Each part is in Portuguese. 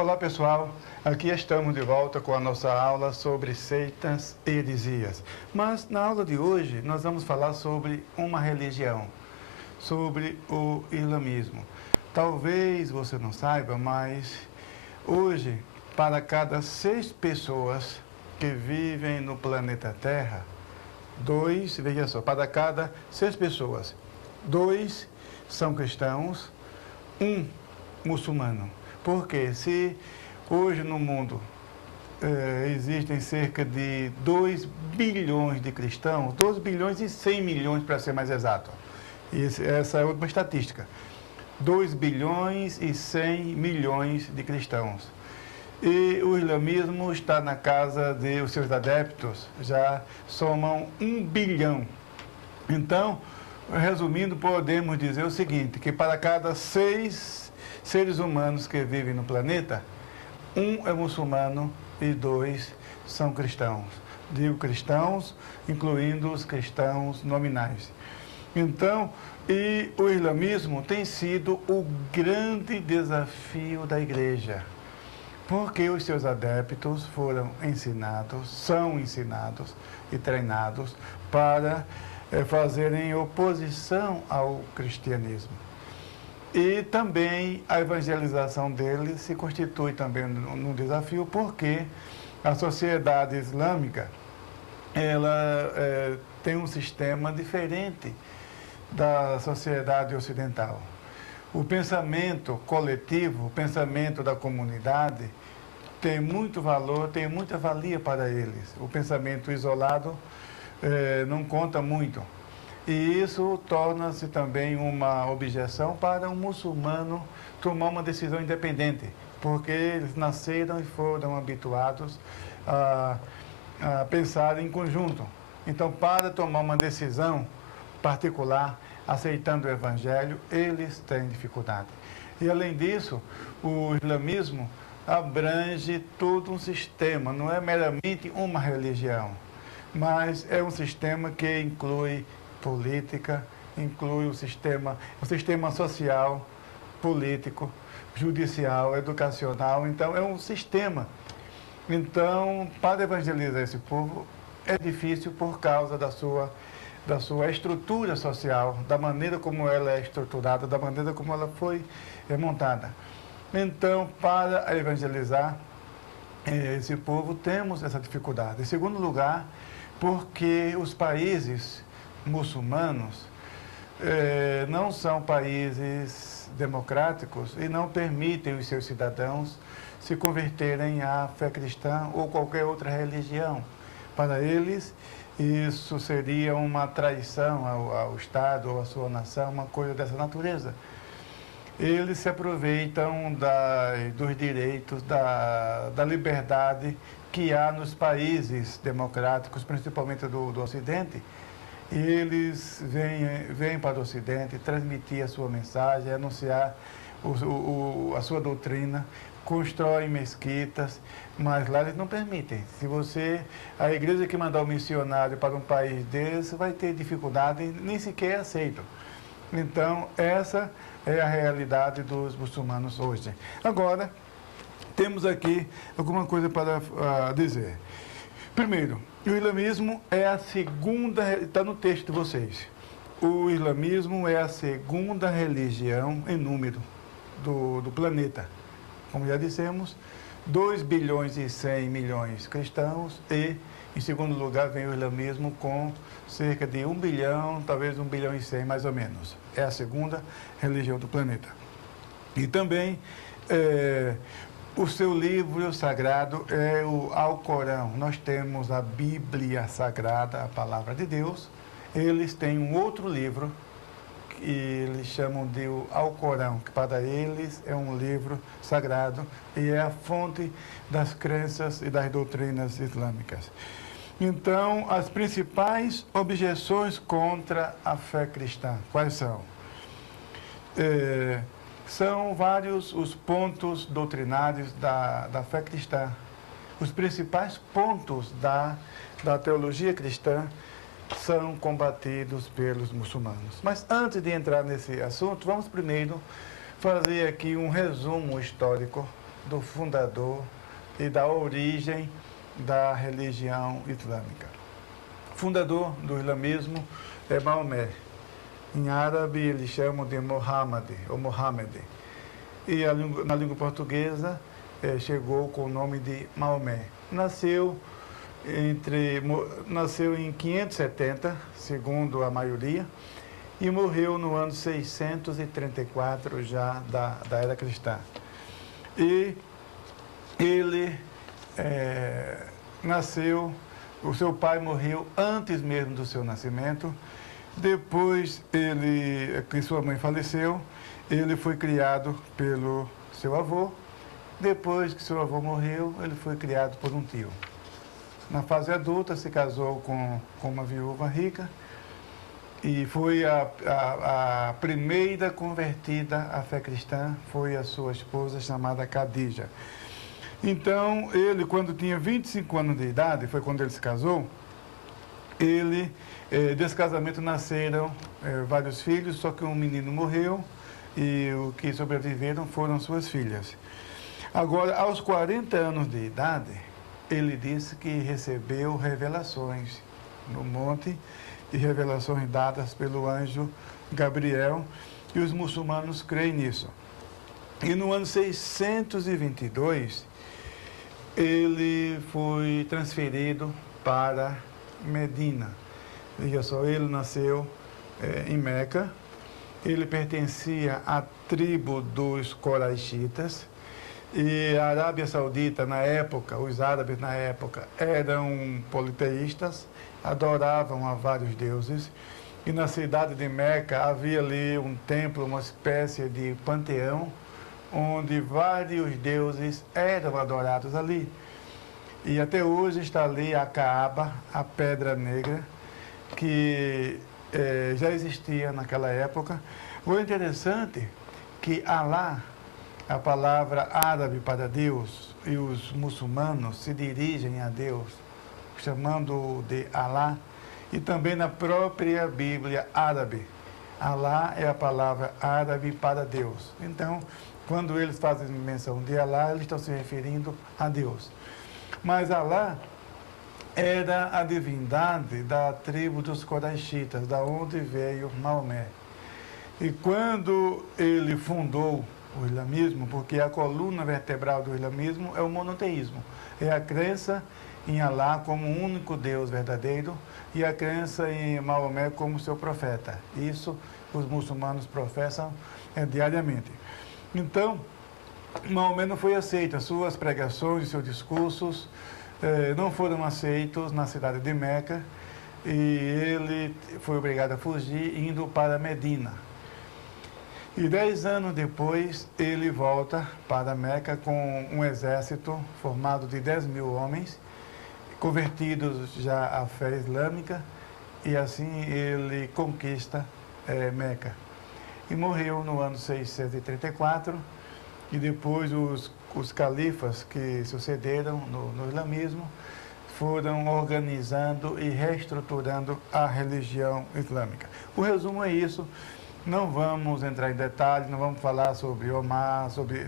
Olá pessoal, aqui estamos de volta com a nossa aula sobre seitas e heresias. Mas na aula de hoje nós vamos falar sobre uma religião, sobre o islamismo. Talvez você não saiba, mas hoje, para cada 6 pessoas que vivem no planeta Terra, veja só, para cada 6 pessoas, 2 são cristãos, 1 muçulmano. Porque se hoje no mundo existem cerca de 2 bilhões de cristãos, 12 bilhões e 100 milhões para ser mais exato. Essa é outra estatística. 2 bilhões e 100 milhões de cristãos. E o islamismo está na casa de os seus adeptos, já somam 1 bilhão. Então, resumindo, podemos dizer o seguinte, que para cada 6 seres humanos que vivem no planeta, 1 é muçulmano e 2 são cristãos. Digo cristãos, incluindo os cristãos nominais. Então, e o islamismo tem sido o grande desafio da igreja, porque os seus adeptos são ensinados e treinados para fazerem oposição ao cristianismo. E também a evangelização deles se constitui também num desafio, porque a sociedade islâmica ela tem um sistema diferente da sociedade ocidental. O pensamento coletivo, o pensamento da comunidade tem muito valor, tem muita valia para eles. O pensamento isolado não conta muito. E isso torna-se também uma objeção para um muçulmano tomar uma decisão independente, porque eles nasceram e foram habituados a pensar em conjunto. Então, para tomar uma decisão particular, aceitando o Evangelho, eles têm dificuldade. E, além disso, o islamismo abrange todo um sistema, não é meramente uma religião, mas é um sistema que inclui política, inclui o sistema social, político, judicial, educacional. Então, é um sistema. Então, para evangelizar esse povo, é difícil por causa da sua estrutura social, da maneira como ela é estruturada, da maneira como ela foi montada. Então, para evangelizar esse povo, temos essa dificuldade. Em segundo lugar, porque os países muçulmanos não são países democráticos e não permitem os seus cidadãos se converterem à fé cristã ou qualquer outra religião. Para eles, isso seria uma traição ao Estado ou à sua nação, uma coisa dessa natureza. Eles se aproveitam dos direitos, da liberdade que há nos países democráticos, principalmente do Ocidente. E eles vêm para o Ocidente transmitir a sua mensagem, anunciar a sua doutrina, constroem mesquitas, mas lá eles não permitem. A igreja que mandar um missionário para um país desse vai ter dificuldade e nem sequer aceitam. Então, essa é a realidade dos muçulmanos hoje. Agora, temos aqui alguma coisa para dizer. Primeiro, o islamismo é a segunda, está no texto de vocês, o islamismo é a segunda religião em número do planeta. Como já dissemos, 2 bilhões e 100 milhões cristãos e, em segundo lugar, vem o islamismo com cerca de 1 bilhão, talvez 1 bilhão e 100 mais ou menos. É a segunda religião do planeta. E também o seu livro sagrado é o Alcorão. Nós temos a Bíblia Sagrada, a Palavra de Deus. Eles têm um outro livro que eles chamam de o Alcorão, que para eles é um livro sagrado e é a fonte das crenças e das doutrinas islâmicas. Então, as principais objeções contra a fé cristã, quais são? São vários os pontos doutrinários da fé cristã. Os principais pontos da teologia cristã são combatidos pelos muçulmanos. Mas antes de entrar nesse assunto, vamos primeiro fazer aqui um resumo histórico do fundador e da origem da religião islâmica. Fundador do islamismo é Maomé. Em árabe eles chamam de Muhammad, ou Mohammed. E na língua portuguesa chegou com o nome de Maomé. Nasceu em 570, segundo a maioria, e morreu no ano 634 já da era cristã. E ele nasceu, o seu pai morreu antes mesmo do seu nascimento. Depois que sua mãe faleceu, ele foi criado pelo seu avô. Depois que seu avô morreu, ele foi criado por um tio. Na fase adulta, se casou com uma viúva rica e foi a primeira convertida à fé cristã, foi a sua esposa chamada Khadija. Então, ele, quando tinha 25 anos de idade, foi quando ele se casou, desse casamento nasceram vários filhos, só que um menino morreu e o que sobreviveram foram suas filhas. Agora, aos 40 anos de idade, ele disse que recebeu revelações no monte, e revelações dadas pelo anjo Gabriel, e os muçulmanos creem nisso. E no ano 622, ele foi transferido para Medina. Veja só, ele nasceu em Meca, ele pertencia à tribo dos Coraixitas, e a Arábia Saudita, na época, os árabes na época, eram politeístas, adoravam a vários deuses, e na cidade de Meca havia ali um templo, uma espécie de panteão, onde vários deuses eram adorados ali. E até hoje está ali a Kaaba, a Pedra Negra, que já existia naquela época. O interessante é que Alá, a palavra árabe para Deus, e os muçulmanos se dirigem a Deus, chamando-o de Alá, e também na própria Bíblia árabe. Alá é a palavra árabe para Deus. Então, quando eles fazem menção de Alá, eles estão se referindo a Deus. Mas Alá era a divindade da tribo dos Coraixitas, da onde veio Maomé. E quando ele fundou o islamismo, porque a coluna vertebral do islamismo é o monoteísmo, é a crença em Alá como o único Deus verdadeiro e a crença em Maomé como seu profeta. Isso os muçulmanos professam diariamente. Então, Maomé não foi aceito, as suas pregações, seus discursos não foram aceitos na cidade de Meca, e ele foi obrigado a fugir, indo para Medina. E 10 anos depois, ele volta para Meca com um exército formado de 10.000 homens, convertidos já à fé islâmica, e assim ele conquista Meca. E morreu no ano 634, e depois os califas que sucederam no islamismo foram organizando e reestruturando a religião islâmica. O resumo é isso. Não vamos entrar em detalhes, não vamos falar sobre Omar, sobre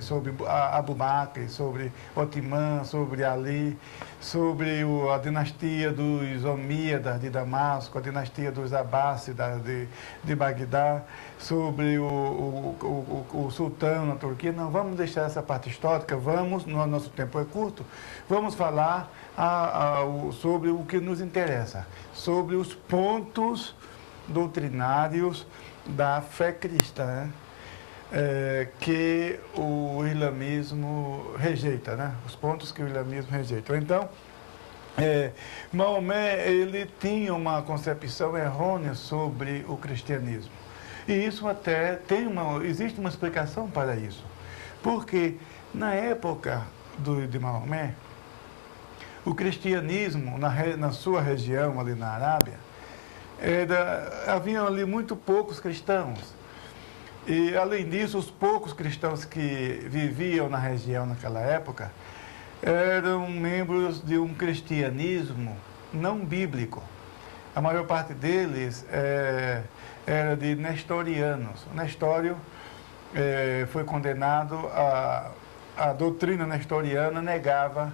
Abu Bakr, sobre Otimã, sobre Ali, sobre a dinastia dos Omíadas de Damasco, a dinastia dos Abássidas de Bagdá, sobre o sultão na Turquia. Não vamos deixar essa parte histórica, nosso tempo é curto, vamos falar sobre o que nos interessa, sobre os pontos doutrinários da fé cristã que o islamismo rejeita, né? Os pontos que o islamismo rejeita. Então, Maomé, ele tinha uma concepção errônea sobre o cristianismo. E isso até existe uma explicação para isso. Porque na época de Maomé, o cristianismo na sua região, ali na Arábia, haviam ali muito poucos cristãos. E, além disso, os poucos cristãos que viviam na região naquela época eram membros de um cristianismo não bíblico. A maior parte deles era de nestorianos. Nestório foi condenado a doutrina nestoriana negava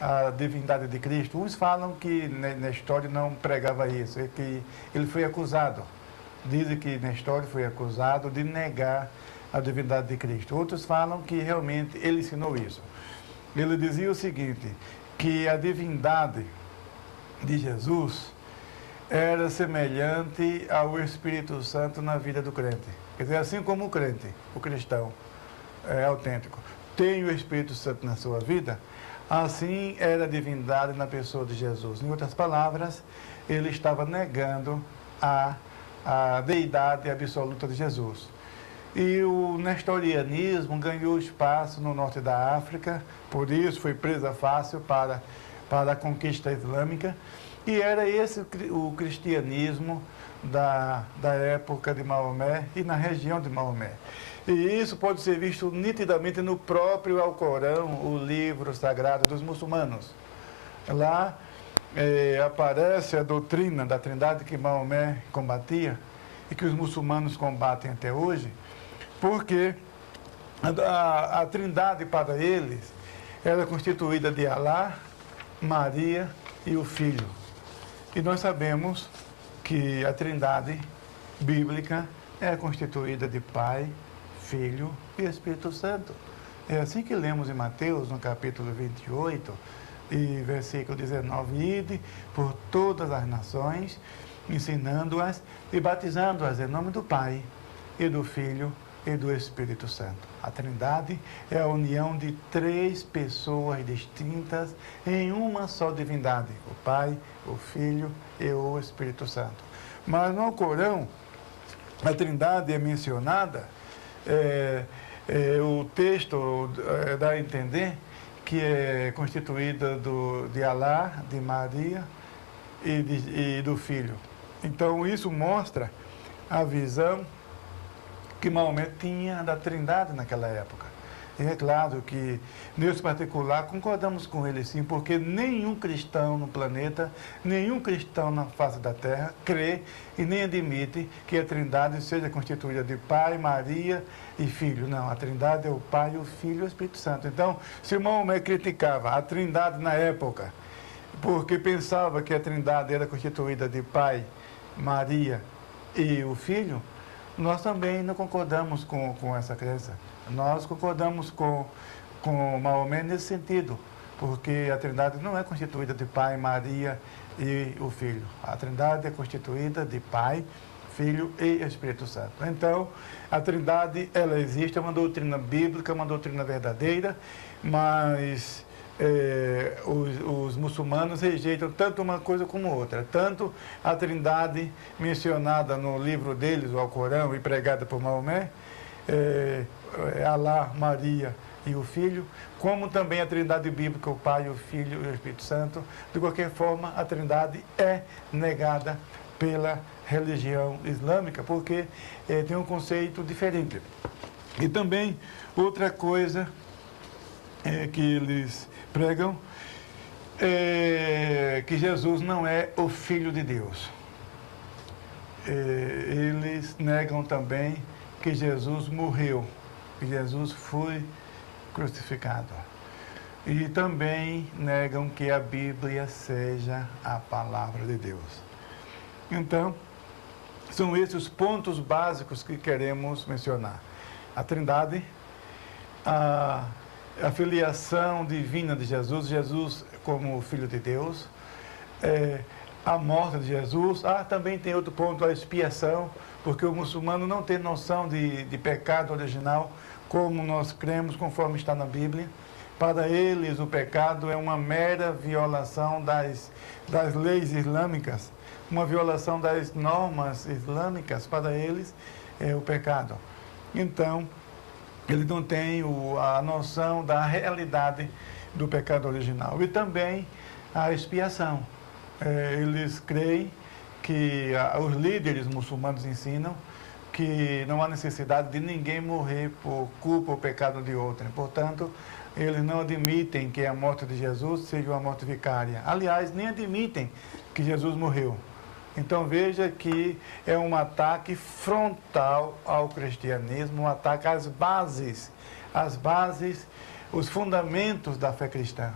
a divindade de Cristo. Uns falam que Nestório não pregava isso, é que ele foi acusado. Dizem que Nestório foi acusado de negar a divindade de Cristo. Outros falam que realmente ele ensinou isso. Ele dizia o seguinte, que a divindade de Jesus era semelhante ao Espírito Santo na vida do crente. Quer dizer, assim como o crente, o cristão autêntico, tem o Espírito Santo na sua vida, assim era a divindade na pessoa de Jesus. Em outras palavras, ele estava negando a deidade absoluta de Jesus. E o nestorianismo ganhou espaço no norte da África, por isso foi presa fácil para a conquista islâmica, e era esse o cristianismo da época de Maomé e na região de Maomé. E isso pode ser visto nitidamente no próprio Alcorão, o livro sagrado dos muçulmanos. Lá aparece a doutrina da Trindade que Maomé combatia e que os muçulmanos combatem até hoje, porque a Trindade para eles era constituída de Alá, Maria e o Filho. E nós sabemos que a Trindade bíblica é constituída de Pai, Filho e Espírito Santo. É assim que lemos em Mateus, no capítulo 28, e versículo 19, ide por todas as nações, ensinando-as e batizando-as em nome do Pai e do Filho e do Espírito Santo. A Trindade é a união de três pessoas distintas em uma só divindade, o Pai, o Filho e o Espírito Santo. Mas no Corão, a Trindade é mencionada, o texto dá a entender que é constituída de Alá, de Maria e do Filho. Então isso mostra a visão que Maomé tinha da Trindade naquela época. E é claro que, nesse particular, concordamos com ele sim, porque nenhum cristão no planeta, nenhum cristão na face da Terra, crê e nem admite que a Trindade seja constituída de Pai, Maria e Filho. Não, a Trindade é o Pai, o Filho e o Espírito Santo. Então, se Maomé criticava a Trindade na época, porque pensava que a Trindade era constituída de Pai, Maria e o Filho, nós também não concordamos com essa crença. Nós concordamos com Maomé nesse sentido, porque a Trindade não é constituída de Pai, Maria e o Filho. A Trindade é constituída de Pai, Filho e Espírito Santo. Então, a Trindade, ela existe, é uma doutrina bíblica, uma doutrina verdadeira, mas os muçulmanos rejeitam tanto uma coisa como outra. Tanto a Trindade mencionada no livro deles, o Alcorão, e pregada por Maomé, Alá, Maria e o Filho, como também a Trindade bíblica, o Pai, o Filho e o Espírito Santo. De qualquer forma, a Trindade é negada pela religião islâmica, porque tem um conceito diferente. E também, outra coisa que eles pregam é que Jesus não é o Filho de Deus. Eles negam também que Jesus morreu, que Jesus foi crucificado. E também negam que a Bíblia seja a palavra de Deus. Então, são esses os pontos básicos que queremos mencionar. A Trindade, a filiação divina de Jesus, Jesus como Filho de Deus, a morte de Jesus. Também tem outro ponto, a expiação, porque o muçulmano não tem noção de pecado original, como nós cremos, conforme está na Bíblia. Para eles, o pecado é uma mera violação das leis islâmicas, uma violação das normas islâmicas. Para eles, é o pecado. Então, ele não tem a noção da realidade do pecado original. E também a expiação. Eles creem que os líderes muçulmanos ensinam que não há necessidade de ninguém morrer por culpa ou pecado de outrem. Portanto, eles não admitem que a morte de Jesus seja uma morte vicária. Aliás, nem admitem que Jesus morreu. Então veja que é um ataque frontal ao cristianismo, um ataque às bases os fundamentos da fé cristã.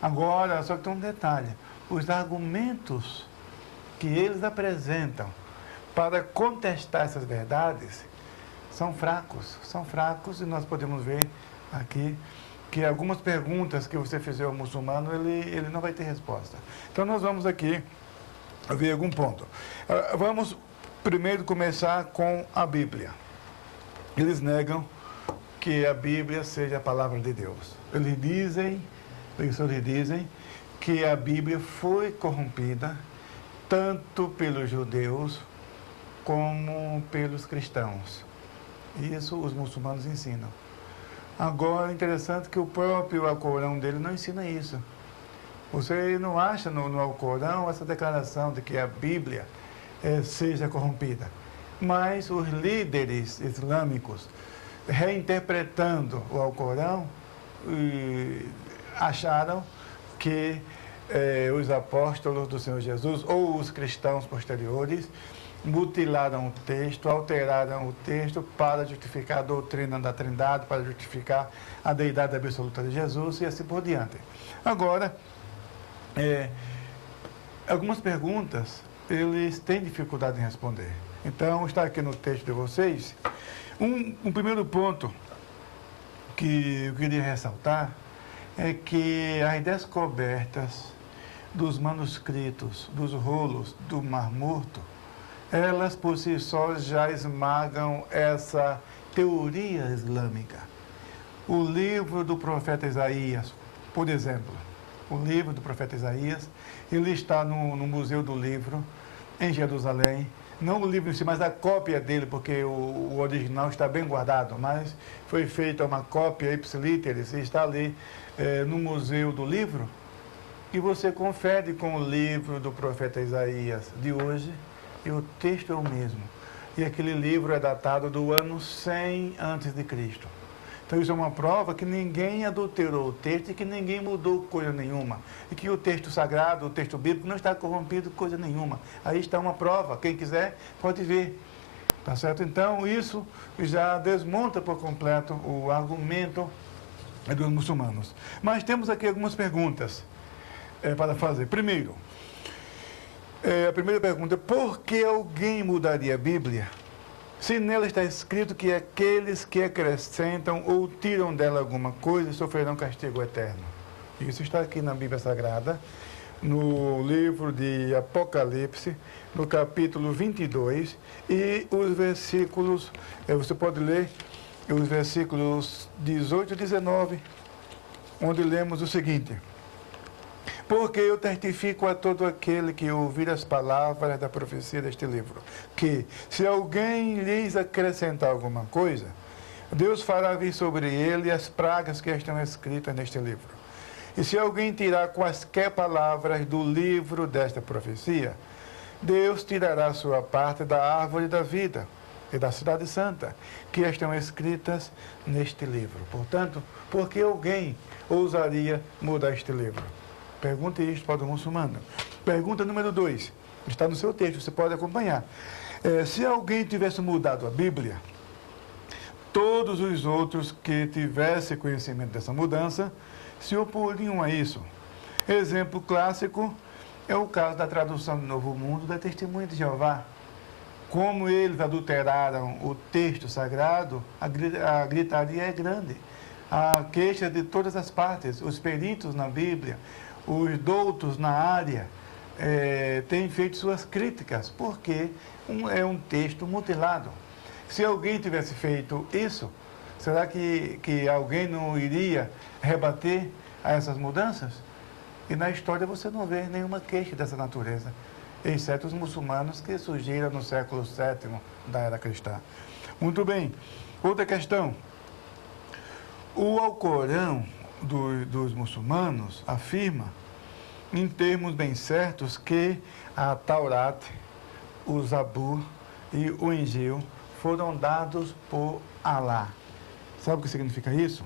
Agora, só que tem um detalhe, os argumentos que eles apresentam para contestar essas verdades são fracos e nós podemos ver aqui que algumas perguntas que você fizer ao muçulmano, ele não vai ter resposta. Então nós vamos aqui ver algum ponto. Vamos primeiro começar com a Bíblia. Eles negam que a Bíblia seja a palavra de Deus. Eles dizem que a Bíblia foi corrompida tanto pelos judeus como pelos cristãos. Isso os muçulmanos ensinam. Agora, é interessante que o próprio Alcorão dele não ensina isso. Você não acha no Alcorão essa declaração de que a Bíblia seja corrompida. Mas os líderes islâmicos, reinterpretando o Alcorão, acharam que os apóstolos do Senhor Jesus, ou os cristãos posteriores, mutilaram o texto, alteraram o texto para justificar a doutrina da Trindade, para justificar a deidade absoluta de Jesus e assim por diante. Agora, algumas perguntas eles têm dificuldade em responder. Então, está aqui no texto de vocês um primeiro ponto que eu queria ressaltar é que as descobertas dos manuscritos, dos rolos do Mar Morto, elas por si só já esmagam essa teoria islâmica. O livro do profeta Isaías, por exemplo, o livro do profeta Isaías, ele está no Museu do Livro, em Jerusalém. Não o livro em si, mas a cópia dele, porque o original está bem guardado, mas foi feita uma cópia ipsilíteris e está ali no Museu do Livro. E você confere com o livro do profeta Isaías de hoje, e o texto é o mesmo. E aquele livro é datado do ano 100 a.C. Então isso é uma prova que ninguém adulterou o texto e que ninguém mudou coisa nenhuma. E que o texto sagrado, o texto bíblico, não está corrompido coisa nenhuma. Aí está uma prova, quem quiser pode ver. Tá certo? Então isso já desmonta por completo o argumento dos muçulmanos. Mas temos aqui algumas perguntas para fazer. Primeiro, a primeira pergunta, por que alguém mudaria a Bíblia se nela está escrito que aqueles que acrescentam ou tiram dela alguma coisa sofrerão castigo eterno? Isso está aqui na Bíblia Sagrada, no livro de Apocalipse, no capítulo 22, e os versículos, você pode ler os versículos 18 e 19, onde lemos o seguinte: porque eu testifico a todo aquele que ouvir as palavras da profecia deste livro, que, se alguém lhes acrescentar alguma coisa, Deus fará vir sobre ele as pragas que estão escritas neste livro. E se alguém tirar quaisquer palavras do livro desta profecia, Deus tirará a sua parte da árvore da vida e da cidade santa, que estão escritas neste livro. Portanto, por que alguém ousaria mudar este livro? Pergunte isto para o muçulmano. Pergunta número 2. Está no seu texto, você pode acompanhar. Se alguém tivesse mudado a Bíblia, todos os outros que tivessem conhecimento dessa mudança se oporiam a isso. Exemplo clássico é o caso da tradução do Novo Mundo da Testemunha de Jeová. Como eles adulteraram o texto sagrado, a gritaria é grande. A queixa de todas as partes, os peritos na Bíblia, os doutos na área têm feito suas críticas, porque é um texto mutilado. Se alguém tivesse feito isso, será que alguém não iria rebater a essas mudanças? E na história você não vê nenhuma queixa dessa natureza, exceto os muçulmanos que surgiram no século VII da era cristã. Muito bem. Outra questão. O Alcorão dos muçulmanos afirma, em termos bem certos, que a Taurat, o Zabur e o Injil foram dados por Alá. Sabe o que significa isso?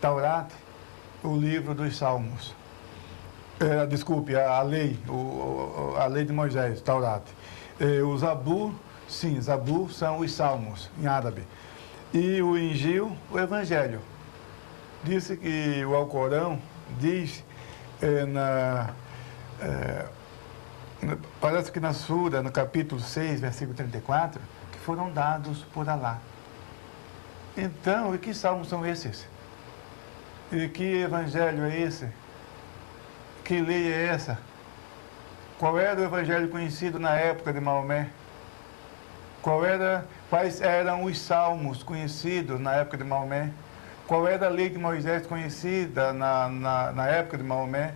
Taurat, o livro dos Salmos. Desculpe, a lei de Moisés, Taurat. O Zabur, sim, Zabur são os Salmos, em árabe. E o Injil, o Evangelho. disse que o Alcorão diz, parece que na Sura, no capítulo 6, versículo 34, que foram dados por Alá. Então, e que salmos são esses? E que evangelho é esse? Que lei é essa? Qual era o evangelho conhecido na época de Maomé? Quais eram os salmos conhecidos na época de Maomé? Qual era a lei de Moisés conhecida na época de Maomé?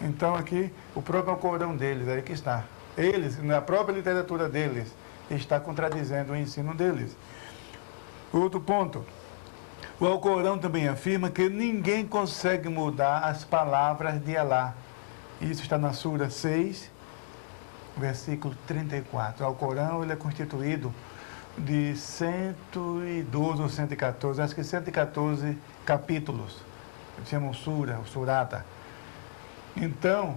Então aqui, o próprio Alcorão deles, aí que está. Eles, na própria literatura deles, está contradizendo o ensino deles. Outro ponto. O Alcorão também afirma que ninguém consegue mudar as palavras de Alá. Isso está na Sura 6, versículo 34. O Alcorão ele é constituído de 112 ou 114, acho que 114 capítulos. Chamam Sura, ou Surata. Então,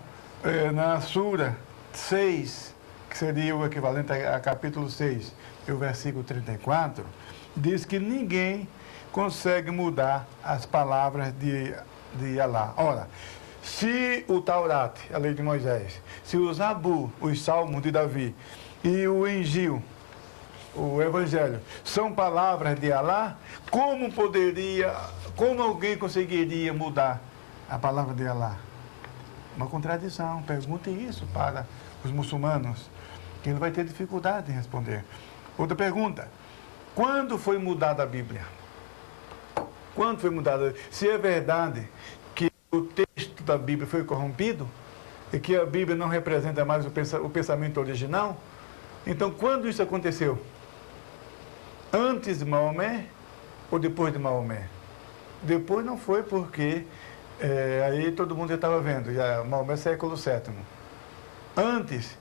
na Sura 6, que seria o equivalente a capítulo 6, e o versículo 34, diz que ninguém consegue mudar as palavras de Alá. Ora, se o Taurat, a lei de Moisés, se o Zabur, os salmos de Davi, e o Injil, o Evangelho, são palavras de Alá, como alguém conseguiria mudar a palavra de Alá? Uma contradição. Pergunte isso para os muçulmanos, que ele vai ter dificuldade em responder. Outra pergunta. Quando foi mudada a Bíblia? Quando foi mudada? Se é verdade que o texto da Bíblia foi corrompido e que a Bíblia não representa mais o pensamento original, então quando isso aconteceu? Antes de Maomé ou depois de Maomé? Depois não foi porque aí todo mundo já estava vendo, já Maomé século VII. Antes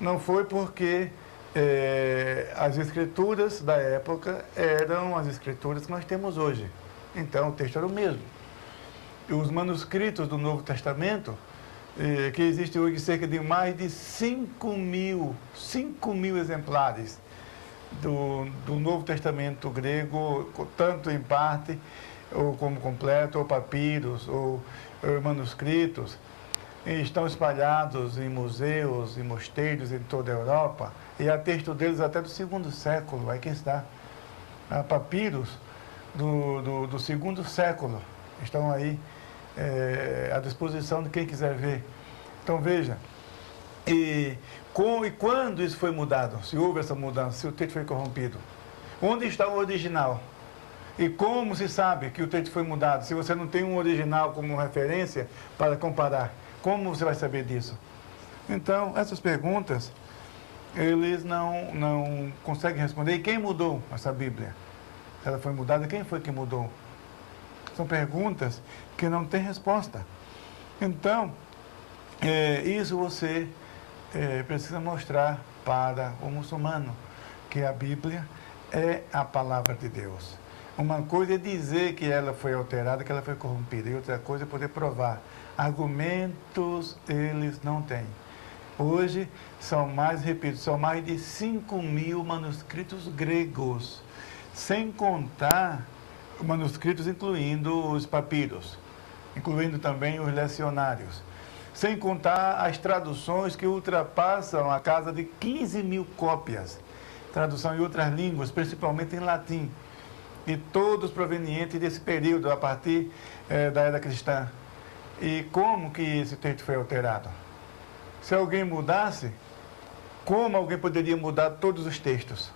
não foi porque as escrituras da época eram as escrituras que nós temos hoje. Então o texto era o mesmo. E os manuscritos do Novo Testamento, que existem hoje cerca de mais de 5 mil exemplares do Novo Testamento grego, tanto em parte, ou como completo, ou papiros, ou manuscritos, estão espalhados em museus e mosteiros em toda a Europa, e há texto deles até do segundo século, aqui está. Há papiros do segundo século, estão aí à disposição de quem quiser ver. Então veja, e quando isso foi mudado, se houve essa mudança, se o texto foi corrompido, onde está o original? E como se sabe que o texto foi mudado, se você não tem um original como referência para comparar? Como você vai saber disso? Então, essas perguntas, eles não conseguem responder. E quem mudou essa Bíblia? Se ela foi mudada, quem foi que mudou? São perguntas que não têm resposta. Então, isso você precisa mostrar para o muçulmano, que a Bíblia é a palavra de Deus. Uma coisa é dizer que ela foi alterada, que ela foi corrompida, e outra coisa é poder provar. Argumentos eles não têm. Hoje são mais de 5 mil manuscritos gregos, sem contar manuscritos incluindo os papiros, incluindo também os lecionários, sem contar as traduções que ultrapassam a casa de 15 mil cópias, tradução em outras línguas, principalmente em latim, e todos provenientes desse período, a partir da era cristã. E como que esse texto foi alterado? Se alguém mudasse, como alguém poderia mudar todos os textos?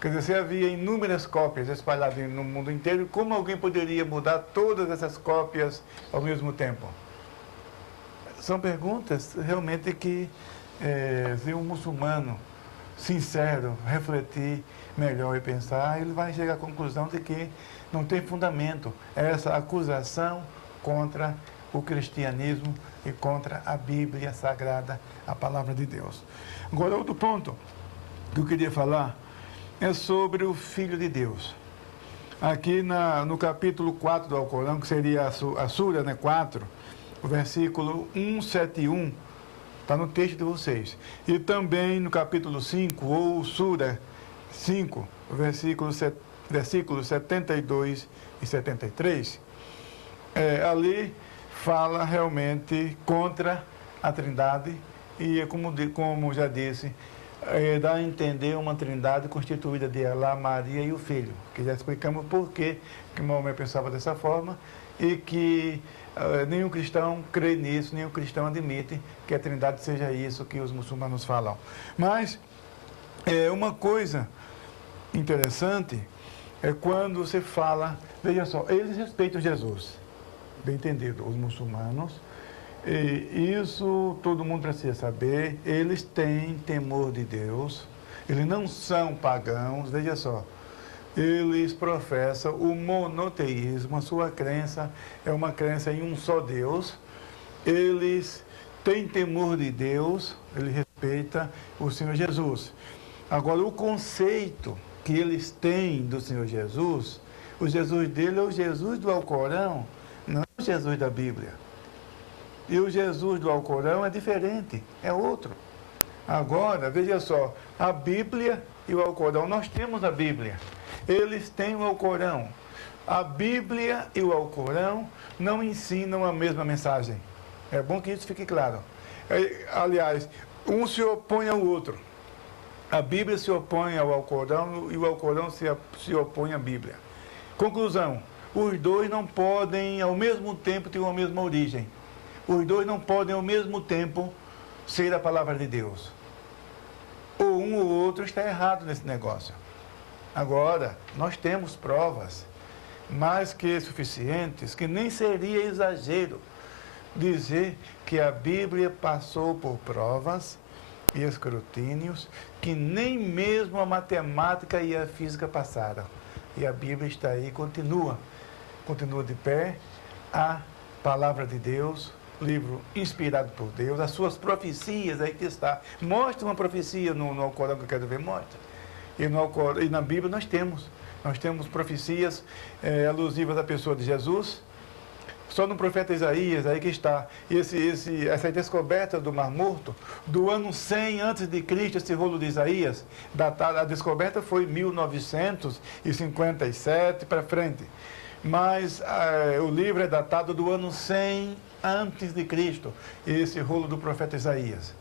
Quer dizer, se havia inúmeras cópias espalhadas no mundo inteiro, como alguém poderia mudar todas essas cópias ao mesmo tempo? São perguntas realmente que, se um muçulmano sincero refletir melhor e pensar, ele vai chegar à conclusão de que não tem fundamento essa acusação contra o cristianismo e contra a Bíblia Sagrada, a palavra de Deus. Agora, outro ponto que eu queria falar é sobre o Filho de Deus. Aqui no capítulo 4 do Alcorão, que seria a Sura 4, o versículo 171, está no texto de vocês. E também no capítulo 5, ou Sura 5, versículos 72 173, ali fala realmente contra a Trindade e, como já disse, dá a entender uma Trindade constituída de Alá, Maria e o Filho, que já explicamos por que Maomé pensava dessa forma e que nenhum cristão crê nisso, nenhum cristão admite que a Trindade seja isso que os muçulmanos falam. Mas uma coisa interessante é quando você fala, veja só, eles respeitam Jesus, bem entendido, os muçulmanos, e isso todo mundo precisa saber, eles têm temor de Deus, eles não são pagãos, veja só, eles professam o monoteísmo, a sua crença é uma crença em um só Deus, eles têm temor de Deus, ele respeita o Senhor Jesus. Agora, o conceito que eles têm do Senhor Jesus, o Jesus dele é o Jesus do Alcorão, não é o Jesus da Bíblia. E o Jesus do Alcorão é diferente, é outro. Agora, veja só, a Bíblia e o Alcorão, nós temos a Bíblia, eles têm o Alcorão. A Bíblia e o Alcorão não ensinam a mesma mensagem. É bom que isso fique claro. Aliás, um se opõe ao outro. A Bíblia se opõe ao Alcorão e o Alcorão se opõe à Bíblia. Conclusão, os dois não podem ao mesmo tempo ter uma mesma origem. Os dois não podem ao mesmo tempo ser a palavra de Deus. Ou um ou outro está errado nesse negócio. Agora, nós temos provas mais que suficientes, que nem seria exagero dizer que a Bíblia passou por provas e escrutínios que nem mesmo a matemática e a física passaram. E a Bíblia está aí, continua de pé, a palavra de Deus, livro inspirado por Deus, as suas profecias, aí que está. Mostra uma profecia no Alcorão que eu quero ver, mostra. E na Bíblia nós temos profecias alusivas à pessoa de Jesus. Só no profeta Isaías, aí que está, essa descoberta do Mar Morto, do ano 100 a.C., esse rolo de Isaías, a descoberta foi 1957 para frente. Mas o livro é datado do ano 100 a.C., esse rolo do profeta Isaías.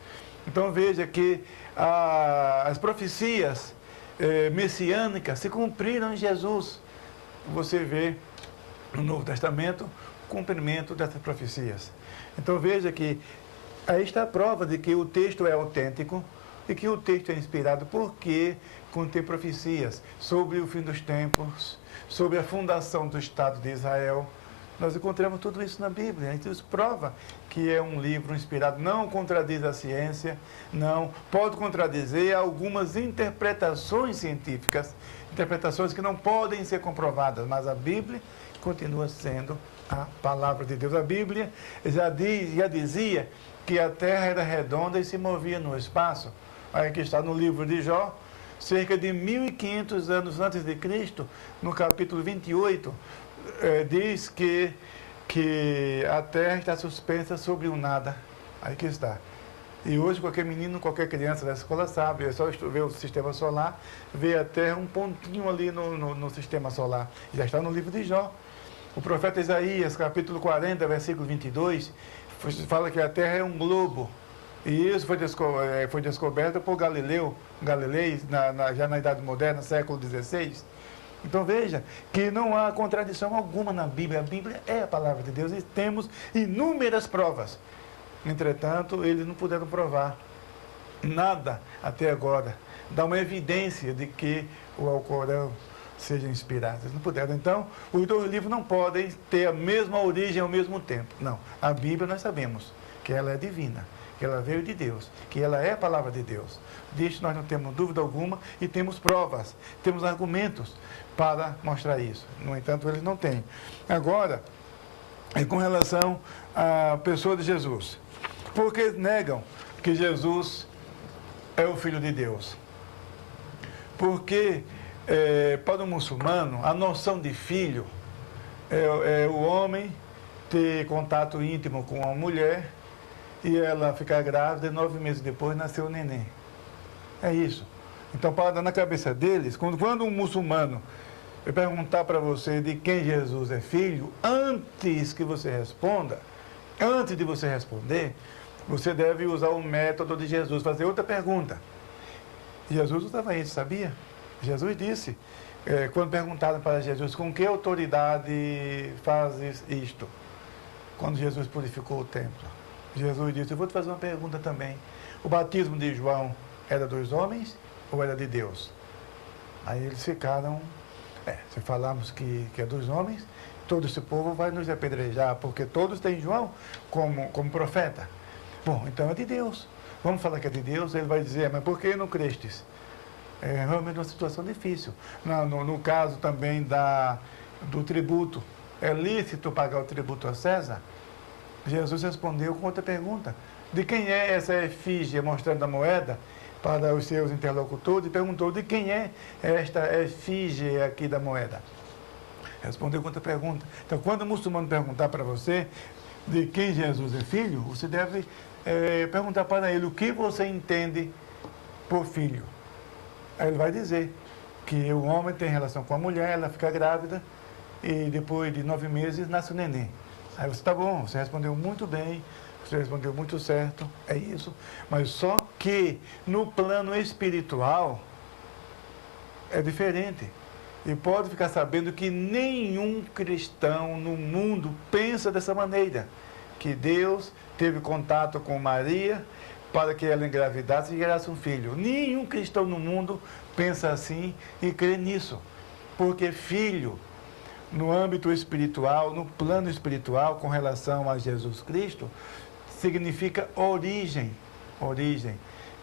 Então veja que as profecias messiânicas se cumpriram em Jesus. Você vê no Novo Testamento o cumprimento dessas profecias. Então veja que aí está a prova de que o texto é autêntico e que o texto é inspirado porque contém profecias sobre o fim dos tempos, sobre a fundação do Estado de Israel. Nós encontramos tudo isso na Bíblia. Então isso prova que é um livro inspirado, não contradiz a ciência, não pode contradizer algumas interpretações científicas, interpretações que não podem ser comprovadas, mas a Bíblia continua sendo a palavra de Deus. A Bíblia já dizia que a terra era redonda e se movia no espaço. Aí que está no livro de Jó, cerca de 1500 anos antes de Cristo, no capítulo 28, diz que a terra está suspensa sobre o nada. Aí que está. E hoje qualquer menino, qualquer criança da escola sabe, é só ver o sistema solar, ver a terra um pontinho ali no sistema solar. Já está no livro de Jó. O profeta Isaías, capítulo 40, versículo 22, fala que a Terra é um globo. E isso foi descoberto por Galileu, já na Idade Moderna, século XVI. Então veja que não há contradição alguma na Bíblia. A Bíblia é a palavra de Deus e temos inúmeras provas. Entretanto, eles não puderam provar nada até agora. Dá uma evidência de que o Alcorão sejam inspiradas. Não puderam. Então, os dois livros não podem ter a mesma origem ao mesmo tempo. Não. A Bíblia nós sabemos que ela é divina, que ela veio de Deus, que ela é a palavra de Deus. Disso nós não temos dúvida alguma e temos provas, temos argumentos para mostrar isso. No entanto, eles não têm. Agora, com relação à pessoa de Jesus. Por que negam que Jesus é o Filho de Deus? Porque para o muçulmano, a noção de filho é o homem ter contato íntimo com uma mulher e ela ficar grávida e 9 meses depois nasceu o neném. É isso. Então, na cabeça deles, quando um muçulmano eu perguntar para você de quem Jesus é filho, antes que você responda, antes de você responder, você deve usar o método de Jesus, fazer outra pergunta. Jesus usava isso, sabia? Jesus disse, quando perguntaram para Jesus, com que autoridade fazes isto? Quando Jesus purificou o templo. Jesus disse, eu vou te fazer uma pergunta também. O batismo de João era dos homens ou era de Deus? Aí eles ficaram, se falarmos que é dos homens, todo esse povo vai nos apedrejar, porque todos têm João como profeta. Bom, então é de Deus. Vamos falar que é de Deus, ele vai dizer, mas por que não crestes? É realmente uma situação difícil. No caso também do tributo, é lícito pagar o tributo a César? Jesus respondeu com outra pergunta. De quem é essa efígie mostrando a moeda para os seus interlocutores? E perguntou, de quem é esta efígie aqui da moeda? Respondeu com outra pergunta. Então, quando o muçulmano perguntar para você de quem Jesus é filho, você deve perguntar para ele o que você entende por filho. Aí ele vai dizer que o homem tem relação com a mulher, ela fica grávida e depois de 9 meses nasce o neném. Aí você, tá bom, você respondeu muito bem, você respondeu muito certo, é isso. Mas só que no plano espiritual é diferente. E pode ficar sabendo que nenhum cristão no mundo pensa dessa maneira. Que Deus teve contato com Maria para que ela engravidasse e gerasse um filho. Nenhum cristão no mundo pensa assim e crê nisso. Porque filho, no âmbito espiritual, no plano espiritual, com relação a Jesus Cristo, significa origem. Origem.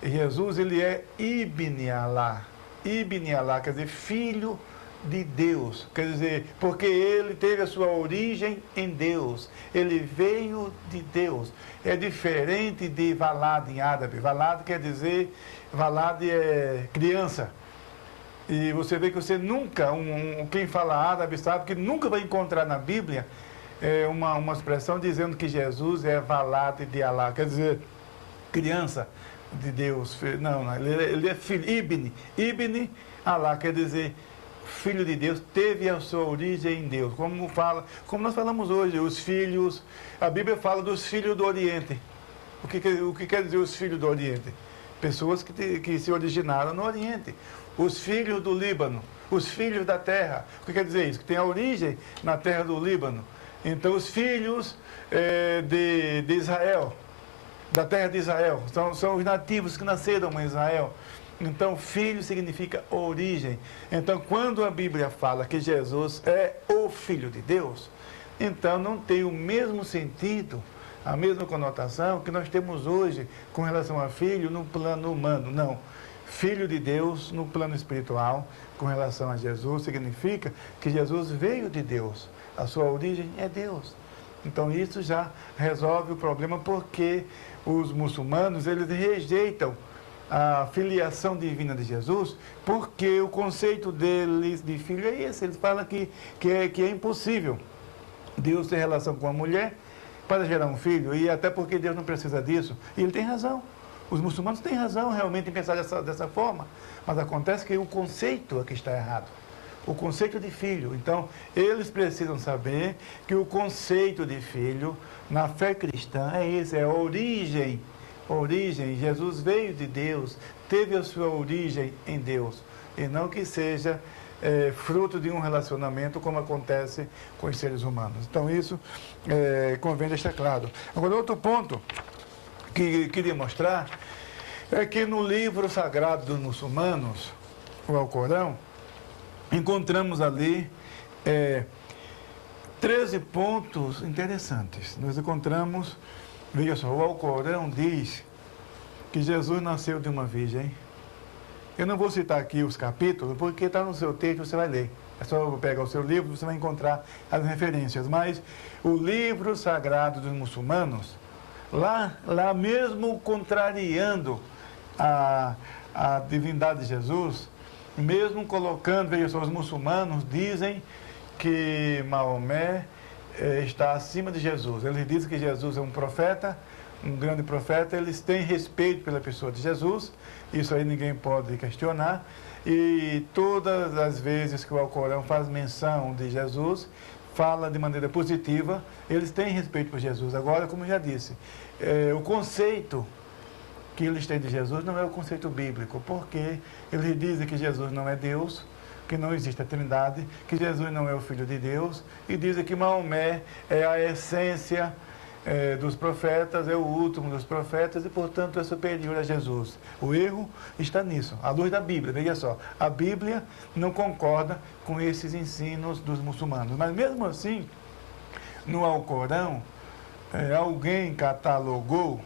E Jesus, ele é Ibn Allah. Ibn Allah, quer dizer, filho de Deus. Quer dizer, porque ele teve a sua origem em Deus. Ele veio de Deus. É diferente de Walad em árabe. Walad quer dizer, Walad é criança. E você vê que você nunca, quem fala árabe sabe que nunca vai encontrar na Bíblia uma expressão dizendo que Jesus é Walad de Allah, quer dizer, criança de Deus. Não, ele é filho, Ibn Allah, quer dizer, filho de Deus, teve a sua origem em Deus. Como nós falamos hoje, os filhos, a Bíblia fala dos filhos do Oriente. O que quer dizer os filhos do Oriente? Pessoas que se originaram no Oriente. Os filhos do Líbano, os filhos da terra. O que quer dizer isso? Que tem a origem na terra do Líbano. Então, os filhos de Israel, da terra de Israel, são os nativos que nasceram em Israel. Então, filho significa origem. Então, quando a Bíblia fala que Jesus é o Filho de Deus, então não tem o mesmo sentido, a mesma conotação que nós temos hoje com relação a filho no plano humano. Não. Filho de Deus no plano espiritual, com relação a Jesus, significa que Jesus veio de Deus. A sua origem é Deus. Então, isso já resolve o problema, porque os muçulmanos, eles rejeitam a filiação divina de Jesus, porque o conceito deles de filho é esse. Eles falam que é impossível Deus ter relação com a mulher para gerar um filho, e até porque Deus não precisa disso. E ele tem razão. Os muçulmanos têm razão realmente em pensar dessa forma, mas acontece que o conceito é que está errado. O conceito de filho. Então, eles precisam saber que o conceito de filho na fé cristã é esse, é a origem. Origem, Jesus veio de Deus, teve a sua origem em Deus, e não que seja fruto de um relacionamento como acontece com os seres humanos. Então isso convém deixar claro. Agora, outro ponto que queria mostrar é que no livro sagrado dos muçulmanos, o Alcorão, encontramos ali 13 pontos interessantes. Nós encontramos, veja só, o Alcorão diz que Jesus nasceu de uma virgem. Eu não vou citar aqui os capítulos, porque está no seu texto, você vai ler. É só pegar o seu livro, você vai encontrar as referências. Mas o livro sagrado dos muçulmanos, lá mesmo contrariando a divindade de Jesus, mesmo colocando, veja só, os muçulmanos dizem que Maomé está acima de Jesus. Eles dizem que Jesus é um profeta, um grande profeta, eles têm respeito pela pessoa de Jesus, isso aí ninguém pode questionar, E todas as vezes que o Alcorão faz menção de Jesus, fala de maneira positiva, eles têm respeito por Jesus. Agora, como eu já disse, o conceito que eles têm de Jesus não é o conceito bíblico, porque eles dizem que Jesus não é Deus, que não existe a Trindade, que Jesus não é o Filho de Deus, e dizem que Maomé é a essência dos profetas, é o último dos profetas e, portanto, é superior a Jesus. O erro está nisso, à luz da Bíblia. Veja só, a Bíblia não concorda com esses ensinos dos muçulmanos, mas mesmo assim, no Alcorão, alguém catalogou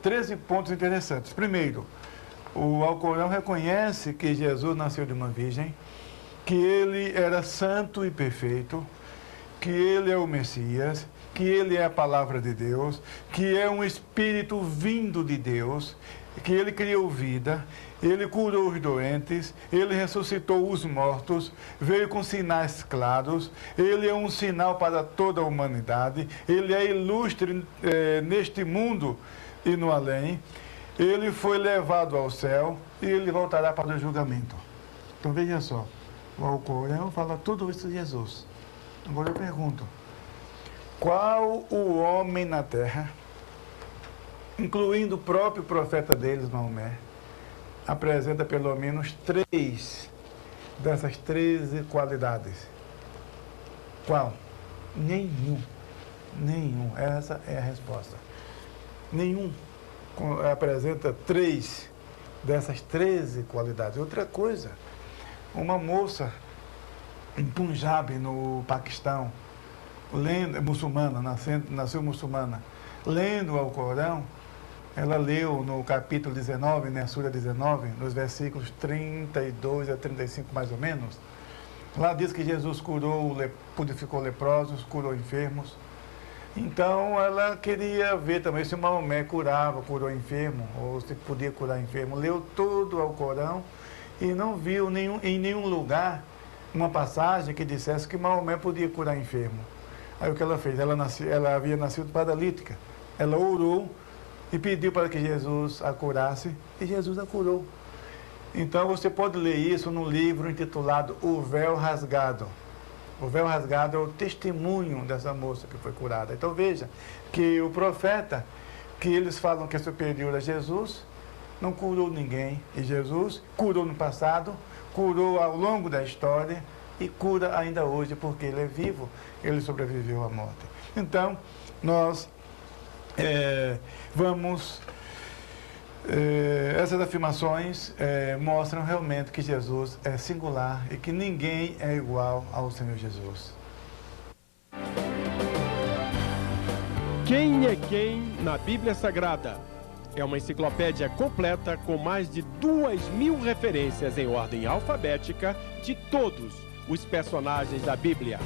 13 pontos interessantes. Primeiro, o Alcorão reconhece que Jesus nasceu de uma virgem, que ele era santo e perfeito, que ele é o Messias, que ele é a palavra de Deus, que é um espírito vindo de Deus, que ele criou vida, ele curou os doentes, ele ressuscitou os mortos, veio com sinais claros, ele é um sinal para toda a humanidade, ele é ilustre neste mundo e no além, ele foi levado ao céu e ele voltará para o julgamento. Então veja só, o Alcorão fala tudo isso de Jesus. Agora eu pergunto, qual o homem na terra, incluindo o próprio profeta deles, Maomé, apresenta pelo menos 3 dessas 13 qualidades? Qual? Nenhum. Nenhum. Essa é a resposta. Nenhum apresenta 3 dessas 13 qualidades. Outra coisa, uma moça em Punjab, no Paquistão, muçulmana, nasceu muçulmana, lendo o Alcorão, ela leu no capítulo 19, na Sura 19, nos versículos 32 a 35 mais ou menos, lá diz que Jesus purificou leprosos, curou enfermos. Então ela queria ver também se Maomé curou enfermo, ou se podia curar enfermo. Leu todo o Alcorão e não viu em nenhum lugar uma passagem que dissesse que Maomé podia curar enfermo. Aí o que ela fez? Ela havia nascido paralítica. Ela orou e pediu para que Jesus a curasse, e Jesus a curou. Então você pode ler isso num livro intitulado O Véu Rasgado. O véu rasgado é o testemunho dessa moça que foi curada. Então veja que o profeta, que eles falam que é superior a Jesus, não curou ninguém. E Jesus curou no passado, curou ao longo da história e cura ainda hoje, porque ele é vivo, ele sobreviveu à morte. Então, nós essas afirmações mostram realmente que Jesus é singular e que ninguém é igual ao Senhor Jesus. Quem é quem na Bíblia Sagrada? É uma enciclopédia completa com mais de 2.000 referências em ordem alfabética de todos os personagens da Bíblia.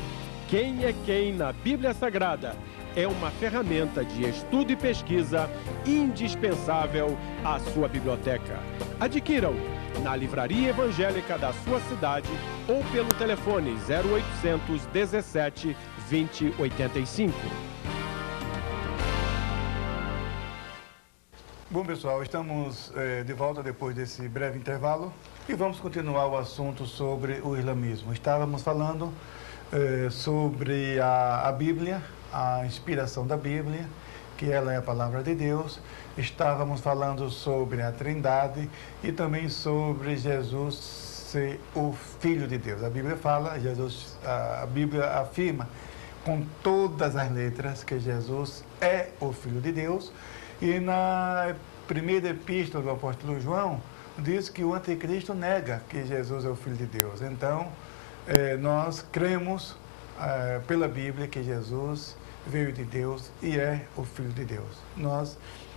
Quem é quem na Bíblia Sagrada? É uma ferramenta de estudo e pesquisa indispensável à sua biblioteca. Adquiram na livraria evangélica da sua cidade ou pelo telefone 0800 17 20 85. Bom, pessoal, estamos de volta depois desse breve intervalo e vamos continuar o assunto sobre o islamismo. Estávamos falando sobre a Bíblia, a inspiração da Bíblia, que ela é a palavra de Deus. Estávamos falando sobre a Trindade e também sobre Jesus ser o Filho de Deus. A Bíblia fala, a Bíblia afirma com todas as letras que Jesus é o Filho de Deus. E na primeira epístola do apóstolo João, diz que o anticristo nega que Jesus é o Filho de Deus. Então, nós cremos pela Bíblia que Jesus veio de Deus e é o Filho de Deus. Nós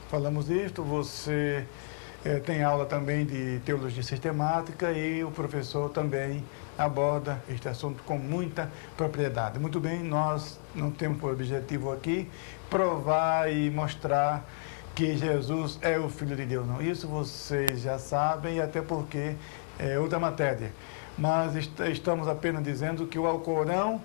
falamos isto, você tem aula também de teologia sistemática e o professor também aborda este assunto com muita propriedade. Muito bem, nós não temos por objetivo aqui provar e mostrar que Jesus é o Filho de Deus, não. Isso vocês já sabem, até porque é outra matéria. Mas estamos apenas dizendo que o Alcorão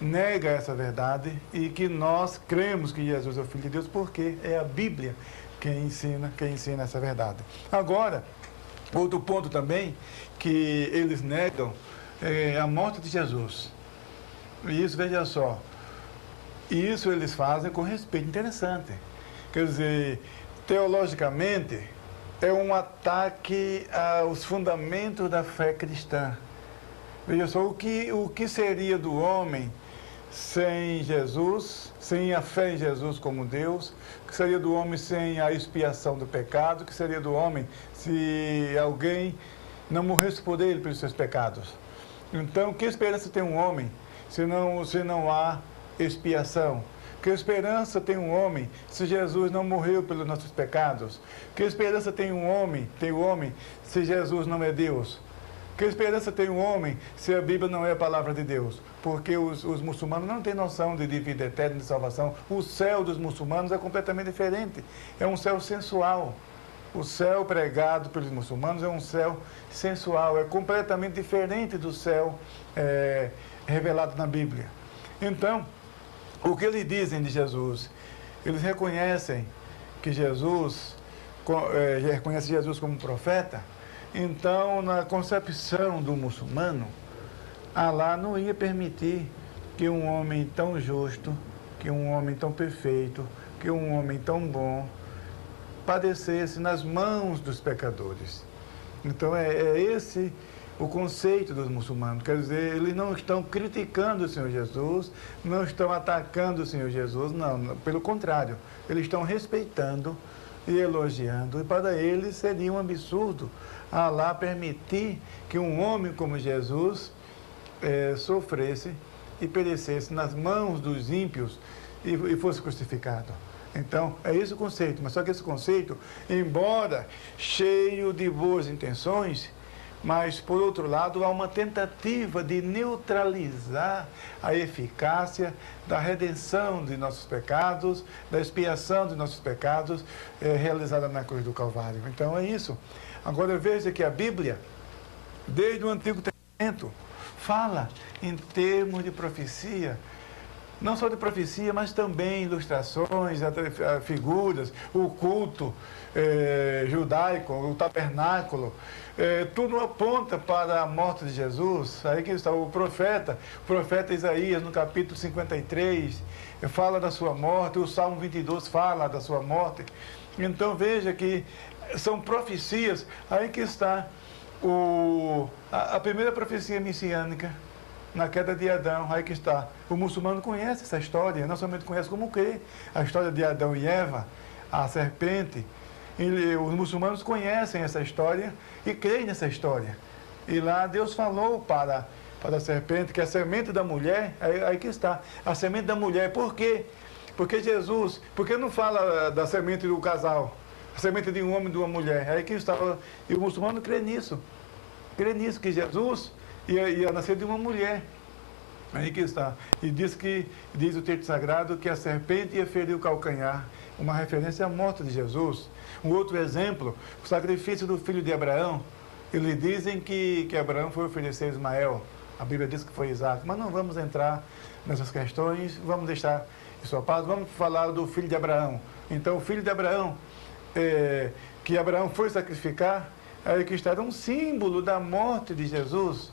nega essa verdade e que nós cremos que Jesus é o Filho de Deus porque é a Bíblia quem ensina essa verdade. Agora, Outro ponto também que eles negam é a morte de Jesus. E isso, veja só, isso eles fazem com respeito. Interessante. Quer dizer, teologicamente, é um ataque aos fundamentos da fé cristã. Veja só, o que seria do homem sem Jesus, sem a fé em Jesus como Deus? O que seria do homem sem a expiação do pecado? O que seria do homem se alguém não morresse por ele pelos seus pecados? Então, que esperança tem um homem se não há expiação? Que esperança tem um homem se Jesus não morreu pelos nossos pecados? Que esperança tem um homem, se Jesus não é Deus? Que esperança tem um homem se a Bíblia não é a palavra de Deus? Porque os muçulmanos não têm noção de vida eterna, de salvação. O céu dos muçulmanos é completamente diferente. É um céu sensual. O céu pregado pelos muçulmanos é um céu sensual. É completamente diferente do céu revelado na Bíblia. Então, o que eles dizem de Jesus? Eles reconhecem que Jesus, reconhece Jesus como profeta. Então, na concepção do muçulmano, Alá não ia permitir que um homem tão justo, que um homem tão perfeito, que um homem tão bom, padecesse nas mãos dos pecadores. Então, é esse o conceito dos muçulmanos. Quer dizer, eles não estão criticando o Senhor Jesus, não estão atacando o Senhor Jesus, não, pelo contrário, eles estão respeitando e elogiando. E para eles seria um absurdo Alá permitir que um homem como Jesus sofresse e perecesse nas mãos dos ímpios e fosse crucificado. Então, é esse o conceito. Mas só que esse conceito, embora cheio de boas intenções, mas, por outro lado, há uma tentativa de neutralizar a eficácia da redenção de nossos pecados, da expiação de nossos pecados realizada na cruz do Calvário. Então, é isso. Agora, veja que a Bíblia, desde o Antigo Testamento, fala em termos de profecia, não só de profecia, mas também ilustrações, figuras, o culto judaico, o tabernáculo, tudo aponta para a morte de Jesus. Aí que está o profeta Isaías, no capítulo 53, fala da sua morte, o Salmo 22 fala da sua morte. Então veja que são profecias, aí que está a primeira profecia messiânica, na queda de Adão, aí que está. O muçulmano conhece essa história, não somente conhece como crê, a história de Adão e Eva, a serpente. Os muçulmanos conhecem essa história e creem nessa história. E lá Deus falou para a serpente, que a semente da mulher, aí que está, a semente da mulher. Por quê? Porque Jesus, porque não fala da semente do casal, a semente de um homem e de uma mulher. Aí que está, e o muçulmano crê nisso, que Jesus ia nascer de uma mulher. Aí que está. E diz o texto sagrado que a serpente ia ferir o calcanhar, uma referência à morte de Jesus. Um outro exemplo, o sacrifício do filho de Abraão. Eles dizem que Abraão foi oferecer Ismael. A Bíblia diz que foi Isaac. Mas não vamos entrar nessas questões, vamos deixar isso à parte. Vamos falar do filho de Abraão. Então, o filho de Abraão, que Abraão foi sacrificar, aí que está, era um símbolo da morte de Jesus.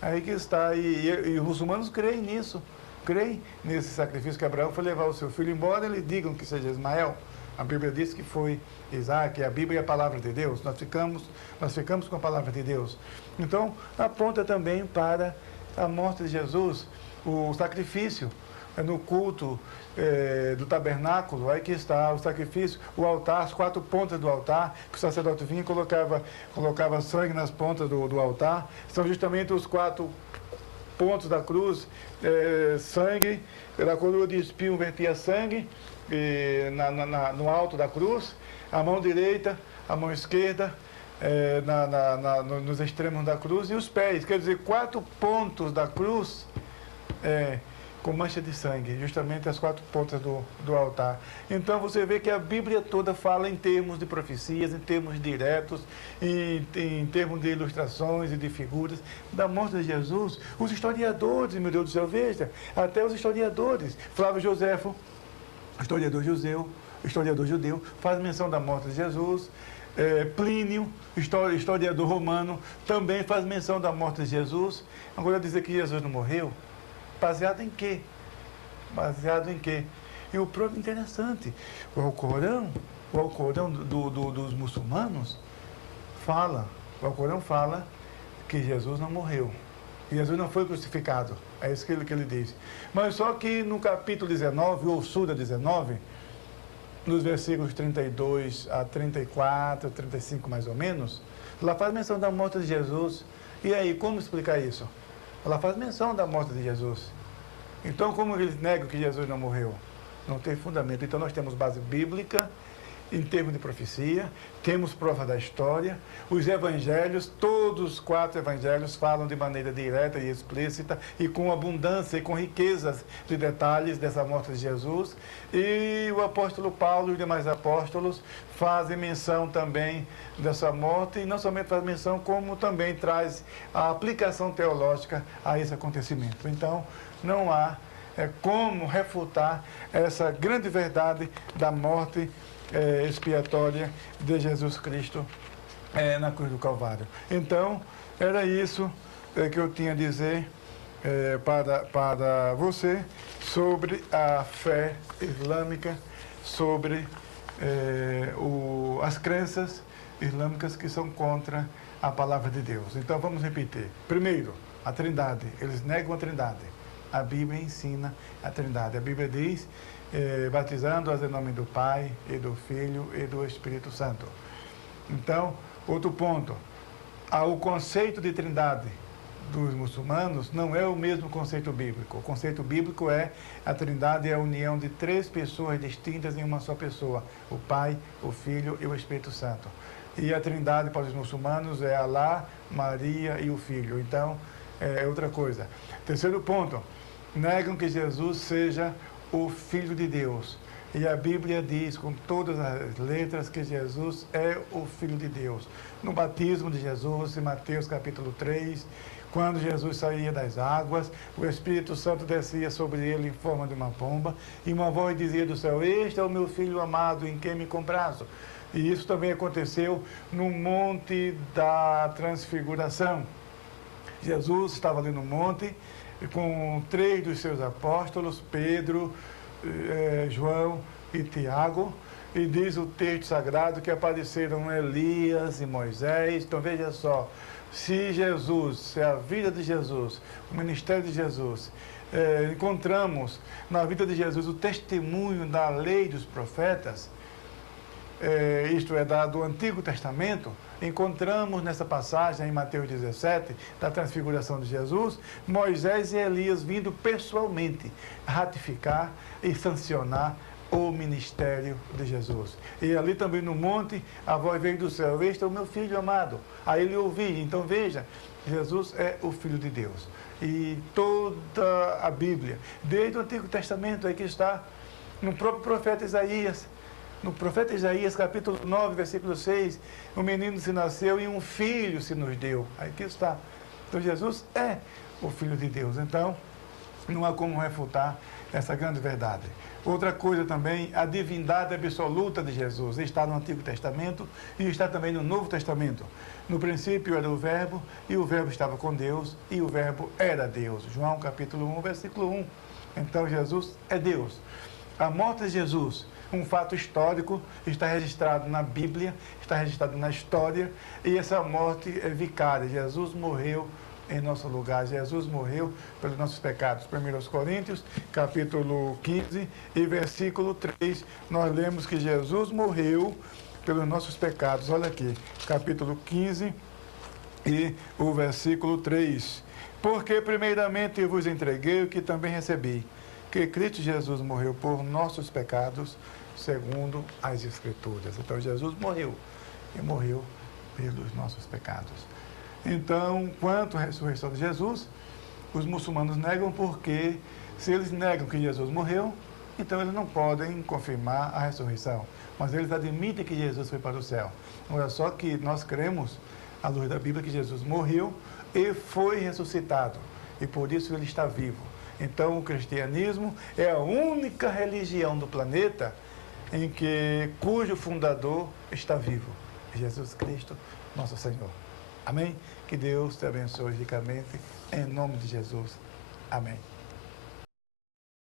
Aí que está, e os muçulmanos creem nisso, creem nesse sacrifício que Abraão foi levar o seu filho, embora eles digam que seja Ismael. A Bíblia diz que foi Isaac, a Bíblia é a palavra de Deus, nós ficamos com a palavra de Deus. Então, aponta também para a morte de Jesus, o sacrifício no culto do tabernáculo. Aí que está o sacrifício, o altar, as 4 pontas do altar, que o sacerdote vinha e colocava sangue nas pontas do altar. São justamente os 4 pontos da cruz, sangue, pela coroa de espinho vertia sangue no alto da cruz, a mão direita, a mão esquerda, nos extremos da cruz, e os pés, quer dizer, 4 pontos da cruz com mancha de sangue, justamente as 4 pontas do altar. Então você vê que a Bíblia toda fala em termos de profecias, em termos diretos, em termos de ilustrações e de figuras da morte de Jesus. Os historiadores, meu Deus do céu, veja, até os historiadores, Flávio Joséfo, historiador judeu, faz menção da morte de Jesus. Plínio, historiador romano, também faz menção da morte de Jesus. Agora dizer que Jesus não morreu, baseado em quê? Baseado em quê? E o próprio interessante, o Alcorão dos muçulmanos o Alcorão fala que Jesus não morreu. Jesus não foi crucificado. É isso que ele diz. Mas só que no capítulo 19, ou Sura 19, nos versículos 32 a 34, 35 mais ou menos, ela faz menção da morte de Jesus. E aí, como explicar isso? Ela faz menção da morte de Jesus. Então, como eles negam que Jesus não morreu? Não tem fundamento. Então, nós temos base bíblica, em termos de profecia, temos prova da história. Os evangelhos, todos os 4 evangelhos falam de maneira direta e explícita e com abundância e com riquezas de detalhes dessa morte de Jesus. E o apóstolo Paulo e os demais apóstolos fazem menção também dessa morte, e não somente faz menção, como também traz a aplicação teológica a esse acontecimento. Então, não há como refutar essa grande verdade da morte expiatória de Jesus Cristo na cruz do Calvário. Então, era isso que eu tinha a dizer para você sobre a fé islâmica, sobre as crenças islâmicas que são contra a palavra de Deus. Então, vamos repetir. Primeiro, a Trindade. Eles negam a Trindade. A Bíblia ensina a Trindade. A Bíblia diz, batizando-as em nome do Pai, e do Filho, e do Espírito Santo. Então, outro ponto. O conceito de Trindade dos muçulmanos não é o mesmo conceito bíblico. O conceito bíblico a Trindade é a união de 3 pessoas distintas em uma só pessoa. O Pai, o Filho e o Espírito Santo. E a Trindade para os muçulmanos é Alá, Maria e o Filho. Então, é outra coisa. Terceiro ponto. Negam que Jesus seja o Filho de Deus. E a Bíblia diz com todas as letras que Jesus é o Filho de Deus. No batismo de Jesus, em Mateus capítulo 3, quando Jesus saía das águas, o Espírito Santo descia sobre ele em forma de uma pomba, e uma voz dizia do céu: "Este é o meu Filho amado, em quem me comprazo." E isso também aconteceu no Monte da Transfiguração. Jesus estava ali no monte, com 3 dos seus apóstolos, Pedro, João e Tiago, e diz o texto sagrado que apareceram Elias e Moisés. Então veja só, se a vida de Jesus, o ministério de Jesus, encontramos na vida de Jesus o testemunho da lei dos profetas, isto é, do Antigo Testamento, encontramos nessa passagem em Mateus 17, da transfiguração de Jesus, Moisés e Elias vindo pessoalmente ratificar e sancionar o ministério de Jesus. E ali também no monte, a voz veio do céu: "Este é o meu Filho amado." Aí ele ouvia. Então veja, Jesus é o Filho de Deus. E toda a Bíblia, desde o Antigo Testamento, aí que está, no próprio profeta Isaías. No profeta Isaías, capítulo 9, versículo 6, um menino se nasceu e um filho se nos deu. Aí que está. Então Jesus é o Filho de Deus. Então, não há como refutar essa grande verdade. Outra coisa também, a divindade absoluta de Jesus está no Antigo Testamento e está também no Novo Testamento. No princípio era o Verbo, e o Verbo estava com Deus, e o Verbo era Deus. João capítulo 1, versículo 1. Então Jesus é Deus. A morte de Jesus, um fato histórico, está registrado na Bíblia, está registrado na história, e essa morte é vicária. Jesus morreu em nosso lugar. Jesus morreu pelos nossos pecados. 1 Coríntios, capítulo 15 e versículo 3, nós lemos que Jesus morreu pelos nossos pecados. Olha aqui, capítulo 15 e o versículo 3. "Porque primeiramente eu vos entreguei o que também recebi, que Cristo Jesus morreu por nossos pecados, segundo as Escrituras." Então Jesus morreu, e morreu pelos nossos pecados. Então, quanto à ressurreição de Jesus, os muçulmanos negam, porque se eles negam que Jesus morreu, então eles não podem confirmar a ressurreição. Mas eles admitem que Jesus foi para o céu. Olha só que nós cremos, à luz da Bíblia, que Jesus morreu e foi ressuscitado. E por isso ele está vivo. Então o cristianismo é a única religião do planeta cujo fundador está vivo. Jesus Cristo, nosso Senhor. Amém? Que Deus te abençoe ricamente, em nome de Jesus. Amém.